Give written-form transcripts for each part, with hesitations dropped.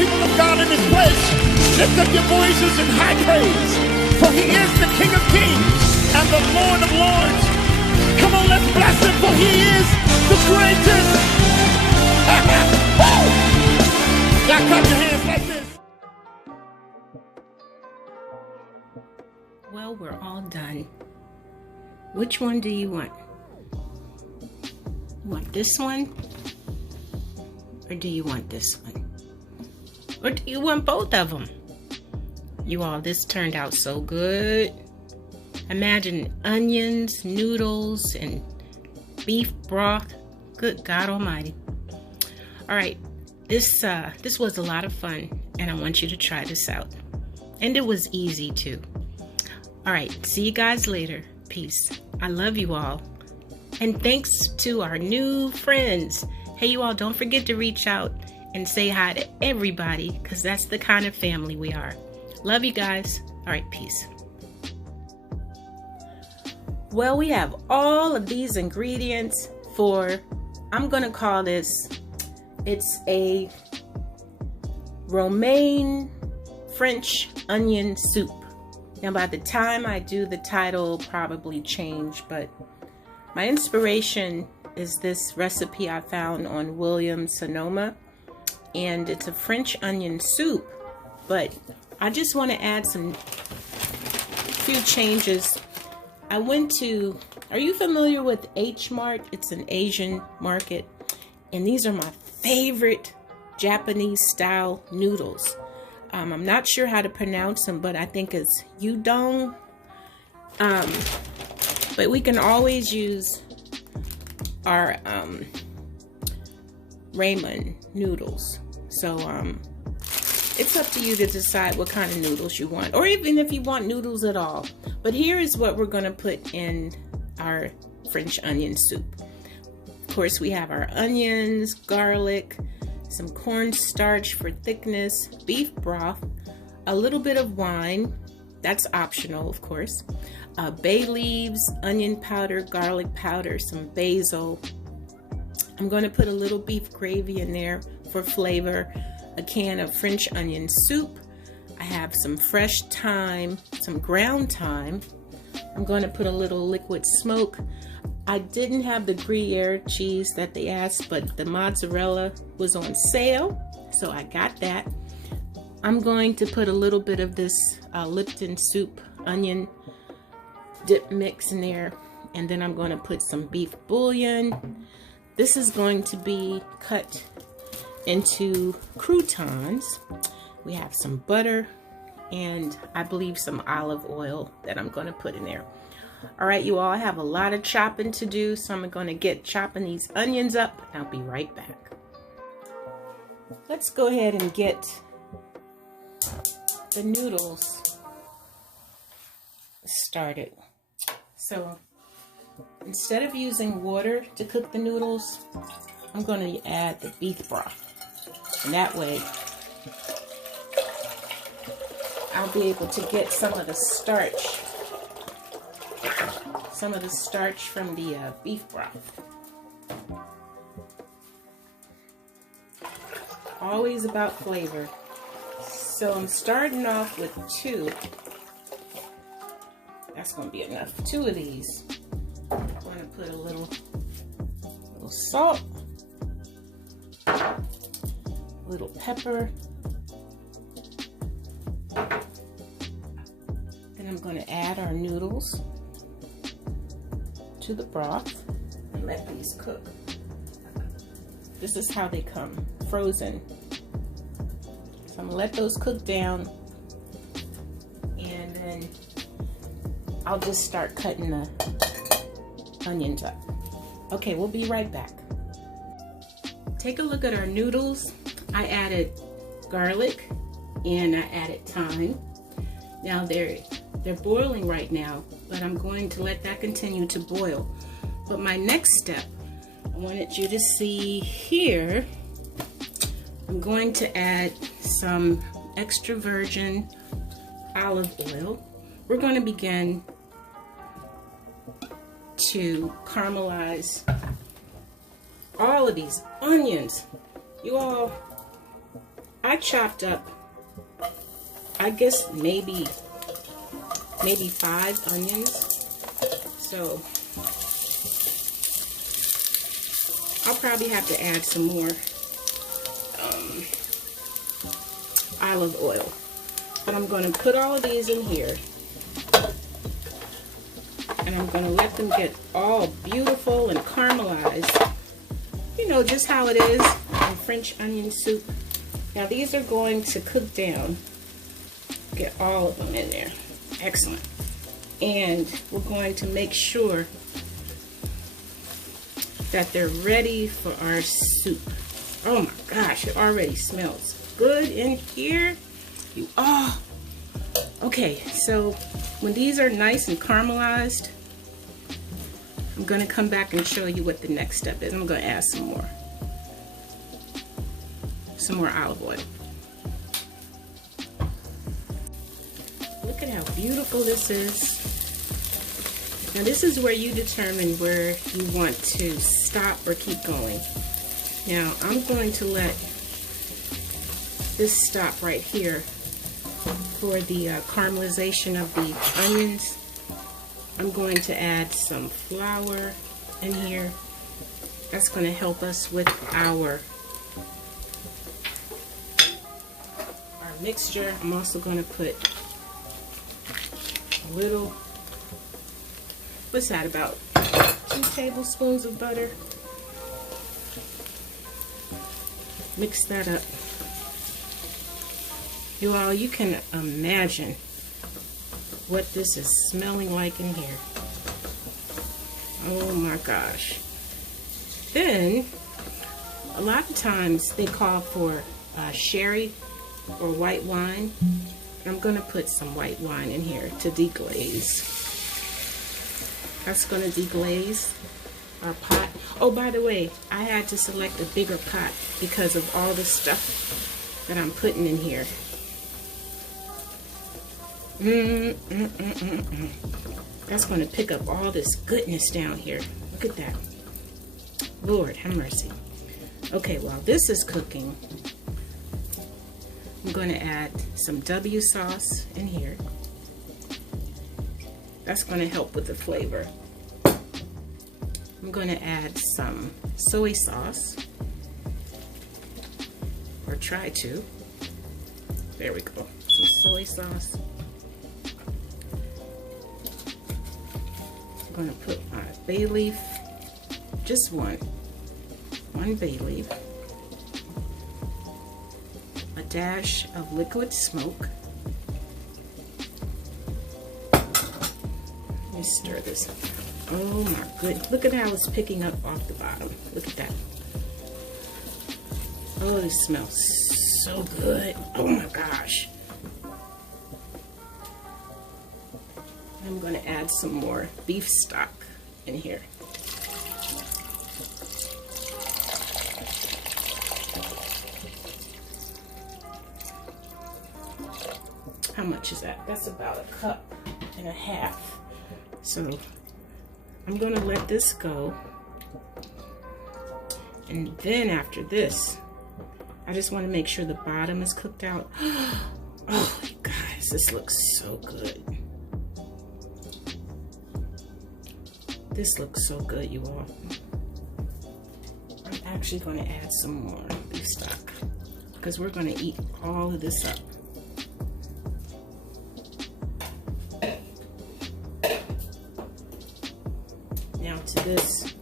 people of God in this place, lift up your voices in high praise, for he is the King of Kings and the Lord of Lords. Come on, let's bless him, for he is the greatest. Now clap your hands like this. Well, we're all done. Which one do you want? You want this one? Or do you want this one? Or do you want both of them? You all, this turned out so good. Imagine onions, noodles, and beef broth. Good God Almighty. All right, this was a lot of fun, and I want you to try this out. And it was easy too. All right, see you guys later. Peace. I love you all. And thanks to our new friends. Hey, you all, don't forget to reach out and say hi to everybody, because that's the kind of family we are. Love you guys. All right, peace. Well, we have all of these ingredients for, I'm going to call this, it's a romaine French onion soup. Now, by the time I do the title, it'll probably change, but my inspiration is this recipe I found on Williams Sonoma, and it's a French onion soup, but I just want to add some few changes. I went to, are you familiar with H Mart? It's an Asian market, and these are my favorite Japanese style noodles. I'm not sure how to pronounce them, but I think it's udon. But we can always use our ramen noodles. So it's up to you to decide what kind of noodles you want, or even if you want noodles at all. But here is what we're going to put in our French onion soup. Of course, we have our onions, garlic, some cornstarch for thickness, beef broth, a little bit of wine, that's optional of course, bay leaves, onion powder, garlic powder, some basil. I'm going to put a little beef gravy in there for flavor, a can of French onion soup. I have some fresh thyme, some ground thyme. I'm going to put a little liquid smoke. I didn't have the Gruyère cheese that they asked, but the mozzarella was on sale, so I got that. I'm going to put a little bit of this Lipton soup onion dip mix in there, and then I'm going to put some beef bouillon. This is going to be cut into croutons. We have some butter and I believe some olive oil that I'm going to put in there. All right, you all, I have a lot of chopping to do, so I'm going to get chopping these onions up, and I'll be right back. Let's go ahead and get the noodles started. So instead of using water to cook the noodles, I'm going to add the beef broth. And that way, I'll be able to get some of the starch from the beef broth. Always about flavor. So I'm starting off with 2. That's going to be enough. 2 of these. I'm going to put a little salt, a little pepper. Then I'm going to add our noodles to the broth and let these cook. This is how they come, frozen. So I'm going to let those cook down, and then I'll just start cutting the onions up. Okay, we'll be right back. Take a look at our noodles. I added garlic and I added thyme. Now they're boiling right now, but I'm going to let that continue to boil. But my next step, I wanted you to see here, I'm going to add some extra virgin olive oil. We're going to begin to caramelize all of these onions. You all, I chopped up, I guess maybe 5 onions. So I'll probably have to add some more olive oil. But I'm going to put all of these in here. And I'm going to let them get all beautiful and caramelized. You know, just how it is in French onion soup. Now these are going to cook down. Get all of them in there. Excellent. And we're going to make sure that they're ready for our soup. Oh my gosh, it already smells good in here. Okay, so when these are nice and caramelized, I'm going to come back and show you what the next step is. I'm going to add some more olive oil. Look at how beautiful this is. Now this is where you determine where you want to stop or keep going. Now I'm going to let this stop right here for the caramelization of the onions. I'm going to add some flour in here. That's going to help us with our mixture. I'm also going to put a little, what's that, about 2 tablespoons of butter. Mix that up. You all, you can imagine what this is smelling like in here. Oh my gosh. Then, a lot of times they call for sherry or white wine. I'm going to put some white wine in here to deglaze. That's going to deglaze our pot. Oh, by the way, I had to select a bigger pot because of all the stuff that I'm putting in here. That's going to pick up all this goodness down here. Look at that. Lord have mercy. Okay, while this is cooking, I'm going to add some W sauce in here. That's going to help with the flavor. I'm going to add some soy sauce, or try to. There we go. Some soy sauce. I'm going to put my bay leaf, just one bay leaf, a dash of liquid smoke. Let me stir this up. Oh my goodness, look at how it's picking up off the bottom. Look at that. Oh, this smells so good. Oh my gosh. I'm going to add some more beef stock in here. How much is that? That's about 1.5 cups. So I'm going to let this go. And then after this, I just want to make sure the bottom is cooked out. Oh, you guys, this looks so good. This looks so good, you all. I'm actually going to add some more beef stock because we're going to eat all of this up. Now to this.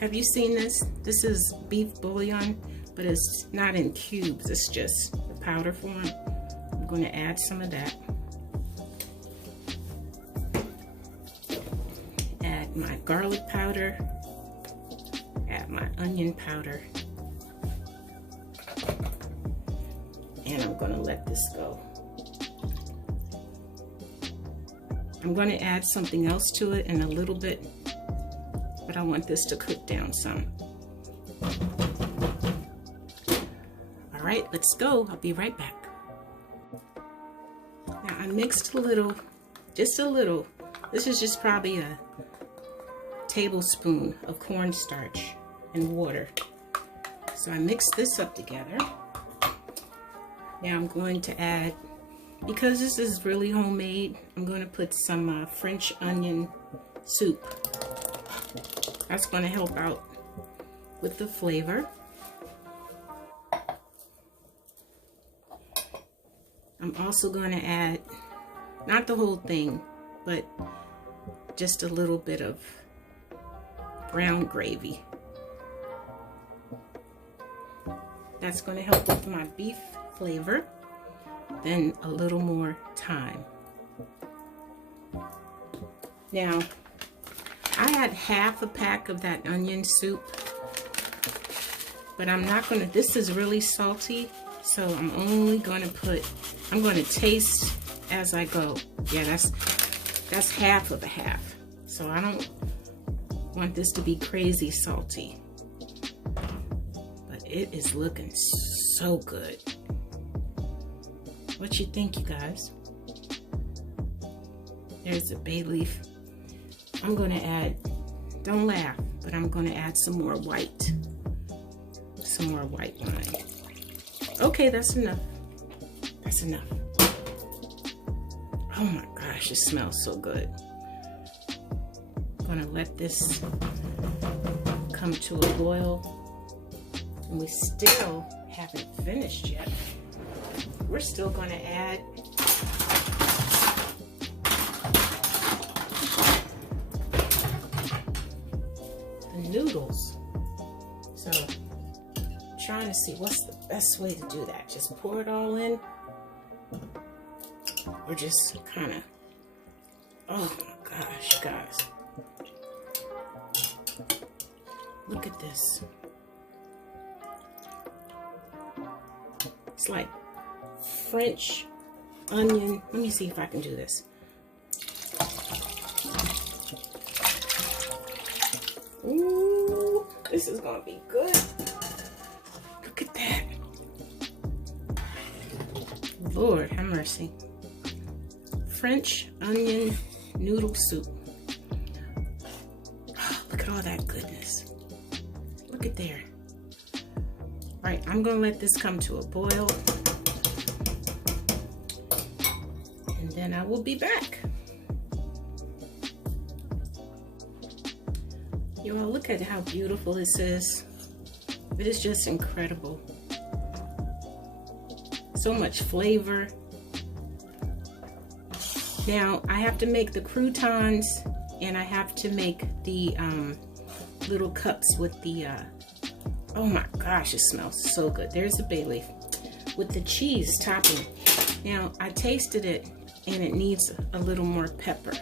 Have you seen this? This is beef bouillon, but it's not in cubes. It's just the powder form. I'm going to add some of that. Add my garlic powder. Add my onion powder. And I'm going to let this go. I'm going to add something else to it in a little bit, but I want this to cook down some. All right, let's go. I'll be right back. Now I mixed a little, just a little. This is just probably a tablespoon of cornstarch and water. So I mixed this up together. Now I'm going to add, because this is really homemade, I'm going to put some French onion soup. That's going to help out with the flavor. I'm also going to add, not the whole thing, but just a little bit of brown gravy. That's going to help with my beef flavor. Then a little more thyme. Now, I had half a pack of that onion soup, but I'm not going to, this is really salty, so I'm only going to put, I'm going to taste as I go. Yeah, that's half of a half. So I don't want this to be crazy salty. But it is looking so good. What you think, you guys? There's a bay leaf. I'm going to add, don't laugh, but I'm going to add some more white. Some more white wine. Okay, that's enough. That's enough. Oh my gosh, it smells so good. I'm gonna let this come to a boil. And we still haven't finished yet. We're still gonna add the noodles. So, trying to see what's the best way to do that. Just pour it all in, or just kind of, oh my gosh, guys. Look at this. It's like French onion. Let me see if I can do this. Ooh, this is gonna be good. Look at that. Lord have mercy. French onion noodle soup. Oh, look at all that goodness. Look at there. All right, I'm gonna let this come to a boil, and then I will be back. You all, look at how beautiful this is. It is just incredible. So much flavor. Now I have to make the croutons, and I have to make the little cups with the oh my gosh, it smells so good. There's the bay leaf with the cheese topping. Now I tasted it, and it needs a little more pepper,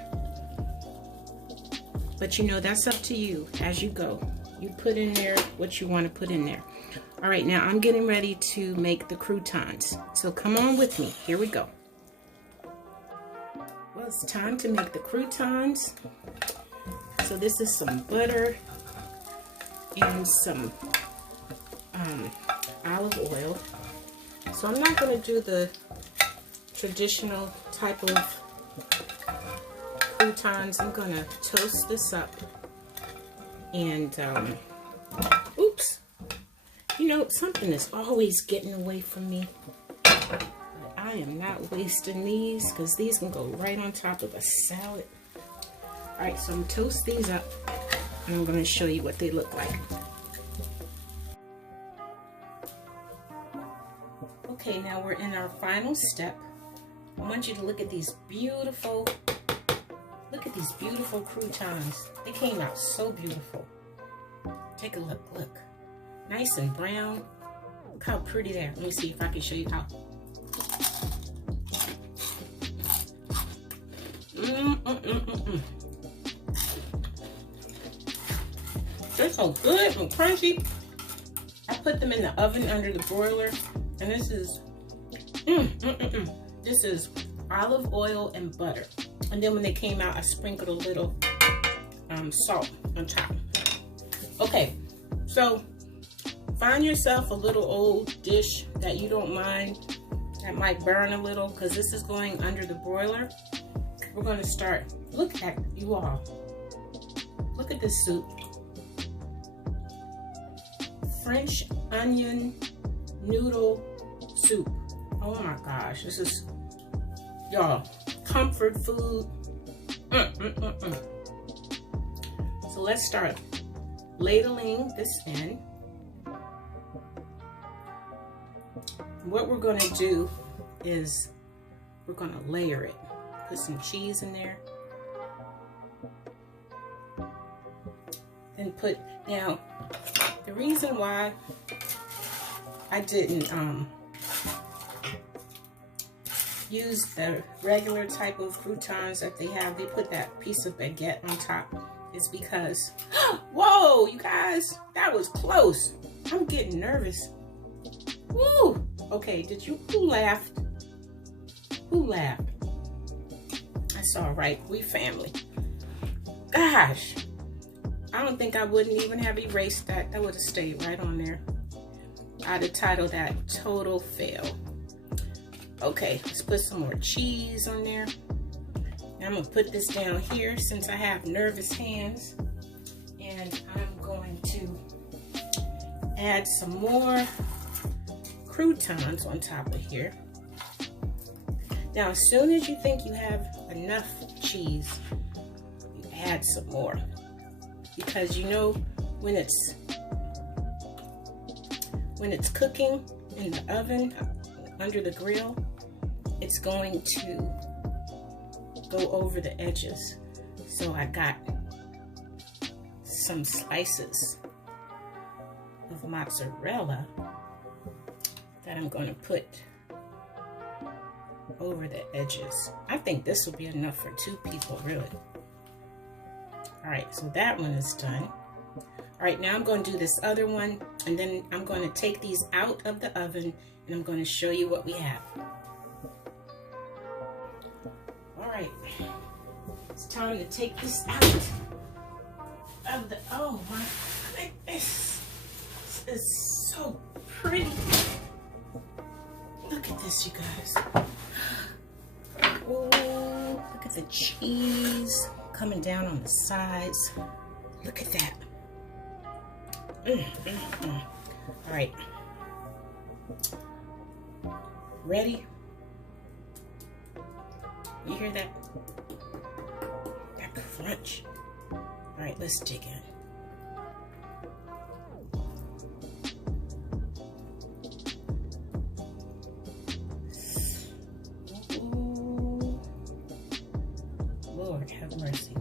but you know, that's up to you as you go. You put in there what you want to put in there. All right, now I'm getting ready to make the croutons, so come on with me. Here we go. Well, it's time to make the croutons. So this is some butter and some olive oil. So I'm not going to do the traditional type of croutons. I'm going to toast this up. And, oops. You know, something is always getting away from me. But I am not wasting these, because these can go right on top of a salad. Alright, so I'm going to toast these up, and I'm going to show you what they look like. Okay, now we're in our final step. I want you to look at these beautiful, croutons. They came out so beautiful. Take a look, look. Nice and brown. Look how pretty they are. Let me see if I can show you how. They're so good and crunchy. I put them in the oven under the broiler, and this is this is olive oil and butter. And then when they came out, I sprinkled a little salt on top. Okay, so find yourself a little old dish that you don't mind, that might burn a little, because this is going under the broiler. We're going to start. Look at you all. Look at this soup. French onion noodle soup. Oh my gosh, this is, y'all, comfort food. So let's start ladling this in. What we're going to do is we're going to layer it. Put some cheese in there. Then put, now, the reason why I didn't use the regular type of croutons that they have, they put that piece of baguette on top, is because, whoa, you guys, that was close. I'm getting nervous. Woo! Okay, who laughed? Who laughed? I saw right, we family. Gosh, I don't think I wouldn't even have erased that. That would have stayed right on there. I'd have titled that Total Fail. Okay, let's put some more cheese on there. Now I'm gonna put this down here since I have nervous hands. And I'm going to add some more croutons on top of here. Now, as soon as you think you have enough cheese, you add some more. Because you know, when it's cooking in the oven under the grill, it's going to go over the edges. So I got some slices of mozzarella that I'm going to put over the edges. I think this will be enough for 2 people, really. All right, so that one is done. All right, now I'm going to do this other one, and then I'm going to take these out of the oven, and I'm going to show you what we have. All right, it's time to take this out of the, oh my goodness, this is so pretty. Look at this, you guys. Oh, look at the cheese coming down on the sides. Look at that. All right. Ready? You hear that? That crunch. All right, let's dig in. Lord have mercy.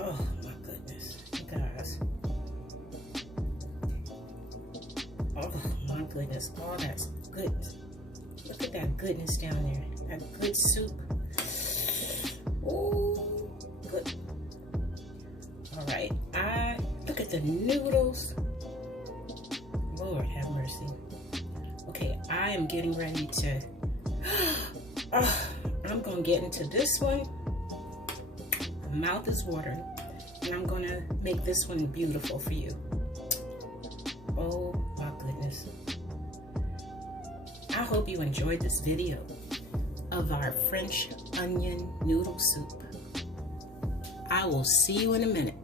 Oh my goodness, you guys. Oh my goodness, all that's good. Look at that goodness down there. That good soup. Oh, good. All right, look at the noodles. Lord have mercy. Okay, I am getting ready to, I'm gonna get into this one. My mouth is watering, and I'm gonna make this one beautiful for you. Oh my goodness. I hope you enjoyed this video of our French onion noodle soup. I will see you in a minute.